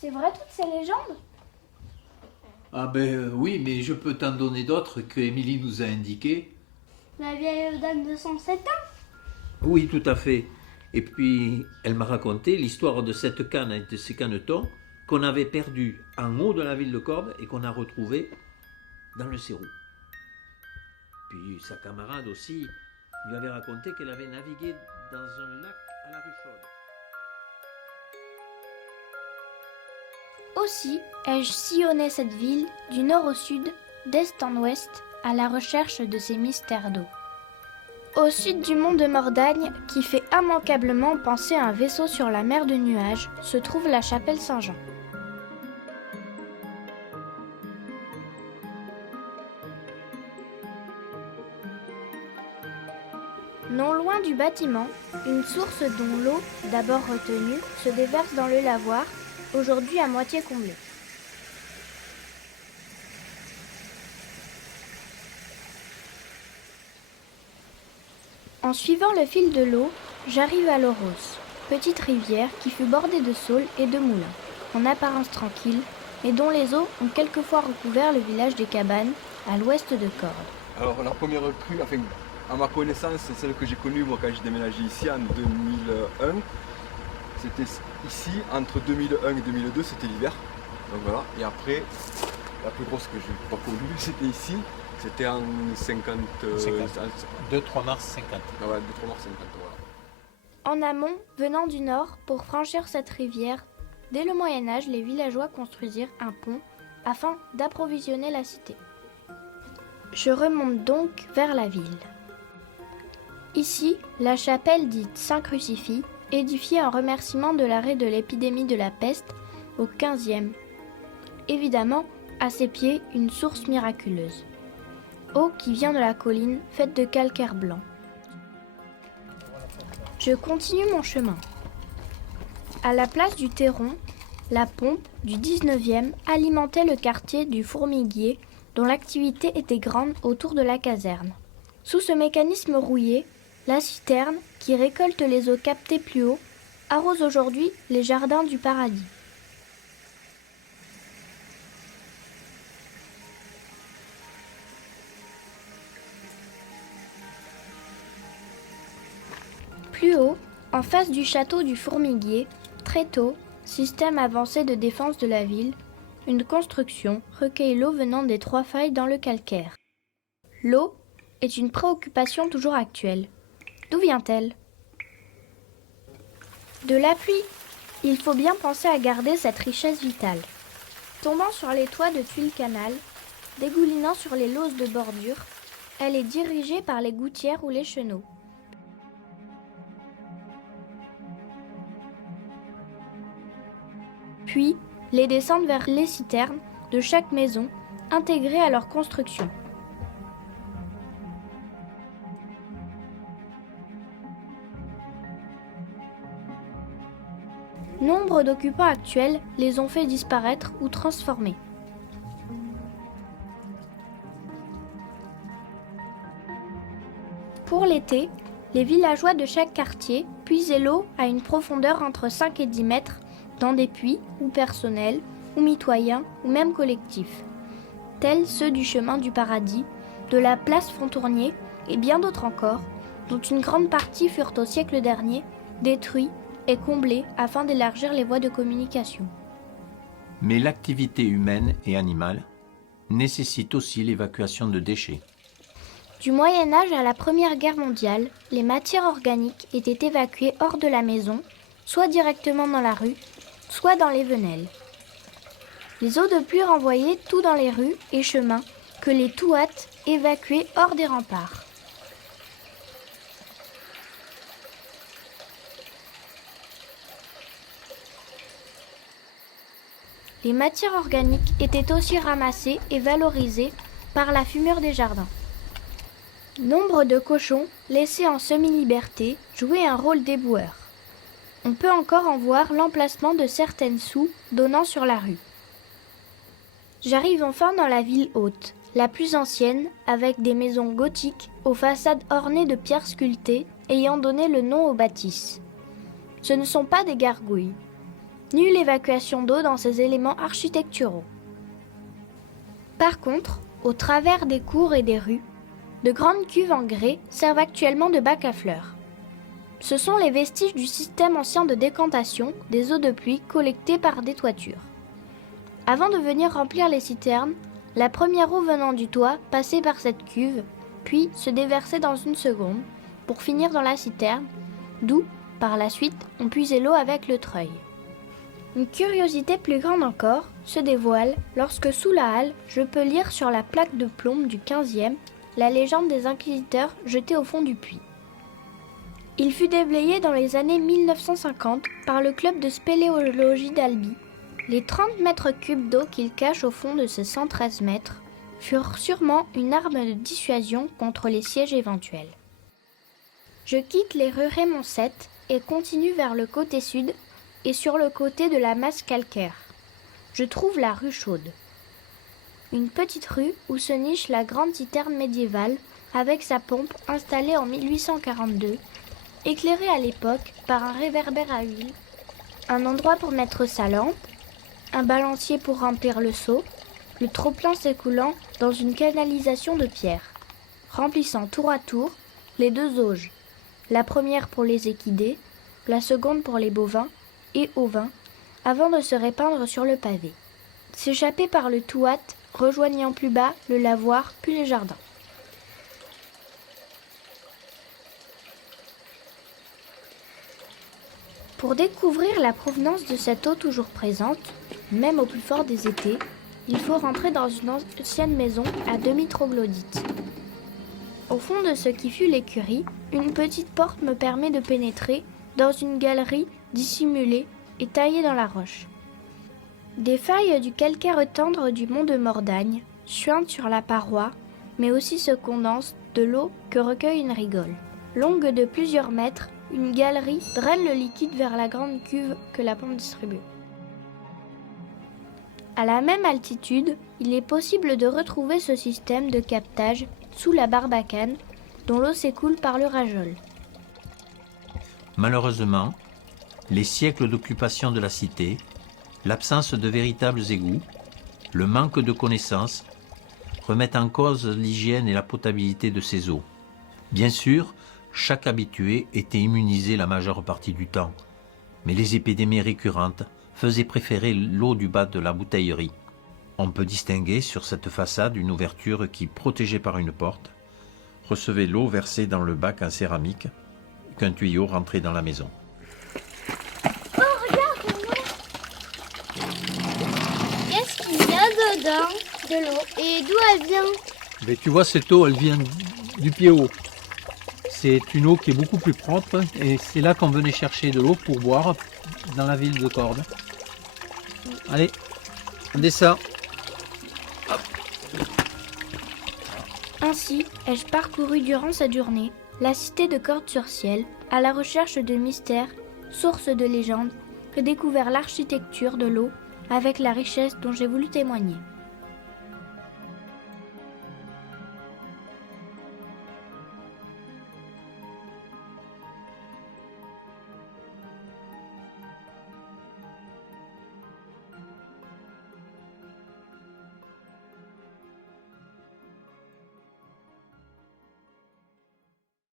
C'est vrai toutes ces légendes? Ah ben oui, mais je peux t'en donner d'autres que Émilie nous a indiquées. La vieille dame de 107 ans? Oui, tout à fait. Et puis, elle m'a raconté l'histoire de cette canne et de ces canetons qu'on avait perdus en haut de la ville de Corbe et qu'on a retrouvés dans le Sérou. Puis sa camarade aussi lui avait raconté qu'elle avait navigué dans un lac à la rue chaude. Aussi ai-je sillonné cette ville du nord au sud, d'est en ouest, à la recherche de ces mystères d'eau. Au sud du mont de Mordagne, qui fait immanquablement penser à un vaisseau sur la mer de nuages, se trouve la chapelle Saint-Jean. Non loin du bâtiment, une source dont l'eau, d'abord retenue, se déverse dans le lavoir, aujourd'hui à moitié comblée. En suivant le fil de l'eau, j'arrive à l'Oros, petite rivière qui fut bordée de saules et de moulins, en apparence tranquille, et dont les eaux ont quelquefois recouvert le village des Cabanes, à l'ouest de Corbe. Alors la première crue, enfin, à ma connaissance, c'est celle que j'ai connue moi quand j'ai déménagé ici en 2001. C'était ici, entre 2001 et 2002, c'était l'hiver. Donc voilà. Et après, la plus grosse que je n'ai pas connue, c'était ici. C'était en 50... 2-3 mars 50. Ah ouais, 2-3 mars 50, voilà. En amont, venant du nord, pour franchir cette rivière, dès le Moyen-Âge, les villageois construisirent un pont afin d'approvisionner la cité. Je remonte donc vers la ville. Ici, la chapelle dite Saint-Crucifix, édifiée en remerciement de l'arrêt de l'épidémie de la peste au XVe. Évidemment, à ses pieds, une source miraculeuse. Eau qui vient de la colline, faite de calcaire blanc. Je continue mon chemin. À la place du Théron, la pompe du 19e alimentait le quartier du Fourmiguier, dont l'activité était grande autour de la caserne. Sous ce mécanisme rouillé, la citerne, qui récolte les eaux captées plus haut, arrose aujourd'hui les jardins du paradis. Plus haut, en face du château du Fourmiguier, très tôt, système avancé de défense de la ville, une construction recueille l'eau venant des trois failles dans le calcaire. L'eau est une préoccupation toujours actuelle. D'où vient-elle? De la pluie. Il faut bien penser à garder cette richesse vitale. Tombant sur les toits de tuiles canal, dégoulinant sur les lauses de bordure, elle est dirigée par les gouttières ou les chenaux. Puis, les descendent vers les citernes de chaque maison, intégrées à leur construction. Nombre d'occupants actuels les ont fait disparaître ou transformer. Pour l'été, les villageois de chaque quartier puisaient l'eau à une profondeur entre 5 et 10 mètres dans des puits ou personnels, ou mitoyens, ou même collectifs, tels ceux du chemin du paradis, de la place Fontournier et bien d'autres encore, dont une grande partie furent au siècle dernier détruits et comblés afin d'élargir les voies de communication. Mais l'activité humaine et animale nécessite aussi l'évacuation de déchets. Du Moyen-Âge à la Première Guerre mondiale, les matières organiques étaient évacuées hors de la maison, soit directement dans la rue, soit dans les venelles. Les eaux de pluie renvoyaient tout dans les rues et chemins que les touates évacuaient hors des remparts. Les matières organiques étaient aussi ramassées et valorisées par la fumure des jardins. Nombre de cochons, laissés en semi-liberté, jouaient un rôle d'éboueur. On peut encore en voir l'emplacement de certaines soues donnant sur la rue. J'arrive enfin dans la ville haute, la plus ancienne, avec des maisons gothiques aux façades ornées de pierres sculptées ayant donné le nom aux bâtisses. Ce ne sont pas des gargouilles. Nulle évacuation d'eau dans ces éléments architecturaux. Par contre, au travers des cours et des rues, de grandes cuves en grès servent actuellement de bacs à fleurs. Ce sont les vestiges du système ancien de décantation des eaux de pluie collectées par des toitures. Avant de venir remplir les citernes, la première eau venant du toit passait par cette cuve, puis se déversait dans une seconde, pour finir dans la citerne, d'où, par la suite, on puisait l'eau avec le treuil. Une curiosité plus grande encore se dévoile lorsque sous la halle, je peux lire sur la plaque de plomb du XVe la légende des inquisiteurs jetés au fond du puits. Il fut déblayé dans les années 1950 par le club de spéléologie d'Albi. Les 30 mètres cubes d'eau qu'il cache au fond de ces 113 mètres furent sûrement une arme de dissuasion contre les sièges éventuels. Je quitte les rues Raymond VII et continue vers le côté sud et sur le côté de la masse calcaire. Je trouve la rue Chaude. Une petite rue où se niche la grande citerne médiévale avec sa pompe installée en 1842, éclairée à l'époque par un réverbère à huile, un endroit pour mettre sa lampe, un balancier pour remplir le seau, le trop-plein s'écoulant dans une canalisation de pierre, remplissant tour à tour les deux auges, la première pour les équidés, la seconde pour les bovins et ovins, avant de se répandre sur le pavé. S'échapper par le Touat, rejoignant plus bas le lavoir puis les jardins. Pour découvrir la provenance de cette eau toujours présente, même au plus fort des étés, il faut rentrer dans une ancienne maison à demi troglodyte. Au fond de ce qui fut l'écurie, une petite porte me permet de pénétrer dans une galerie dissimulée et taillée dans la roche. Des failles du calcaire tendre du mont de Mordagne suintent sur la paroi, mais aussi se condensent de l'eau que recueille une rigole. Longue de plusieurs mètres, une galerie draine le liquide vers la grande cuve que la pompe distribue. À la même altitude, il est possible de retrouver ce système de captage sous la Barbacane, dont l'eau s'écoule par le Rajol. Malheureusement, les siècles d'occupation de la cité, l'absence de véritables égouts, le manque de connaissances remettent en cause l'hygiène et la potabilité de ces eaux. Bien sûr, chaque habitué était immunisé la majeure partie du temps, mais les épidémies récurrentes faisaient préférer l'eau du bas de la bouteillerie. On peut distinguer sur cette façade une ouverture qui, protégée par une porte, recevait l'eau versée dans le bac en céramique qu'un tuyau rentrait dans la maison. Qu'est-ce qu'il y a dedans? De l'eau. Et d'où elle vient? Mais tu vois, cette eau, elle vient du pied haut. C'est une eau qui est beaucoup plus propre et c'est là qu'on venait chercher de l'eau pour boire dans la ville de Cordes. Allez, on descend. Ainsi ai-je parcouru durant cette journée la cité de Cordes-sur-Ciel à la recherche de mystères, sources de légendes, et découvert l'architecture de l'eau avec la richesse dont j'ai voulu témoigner.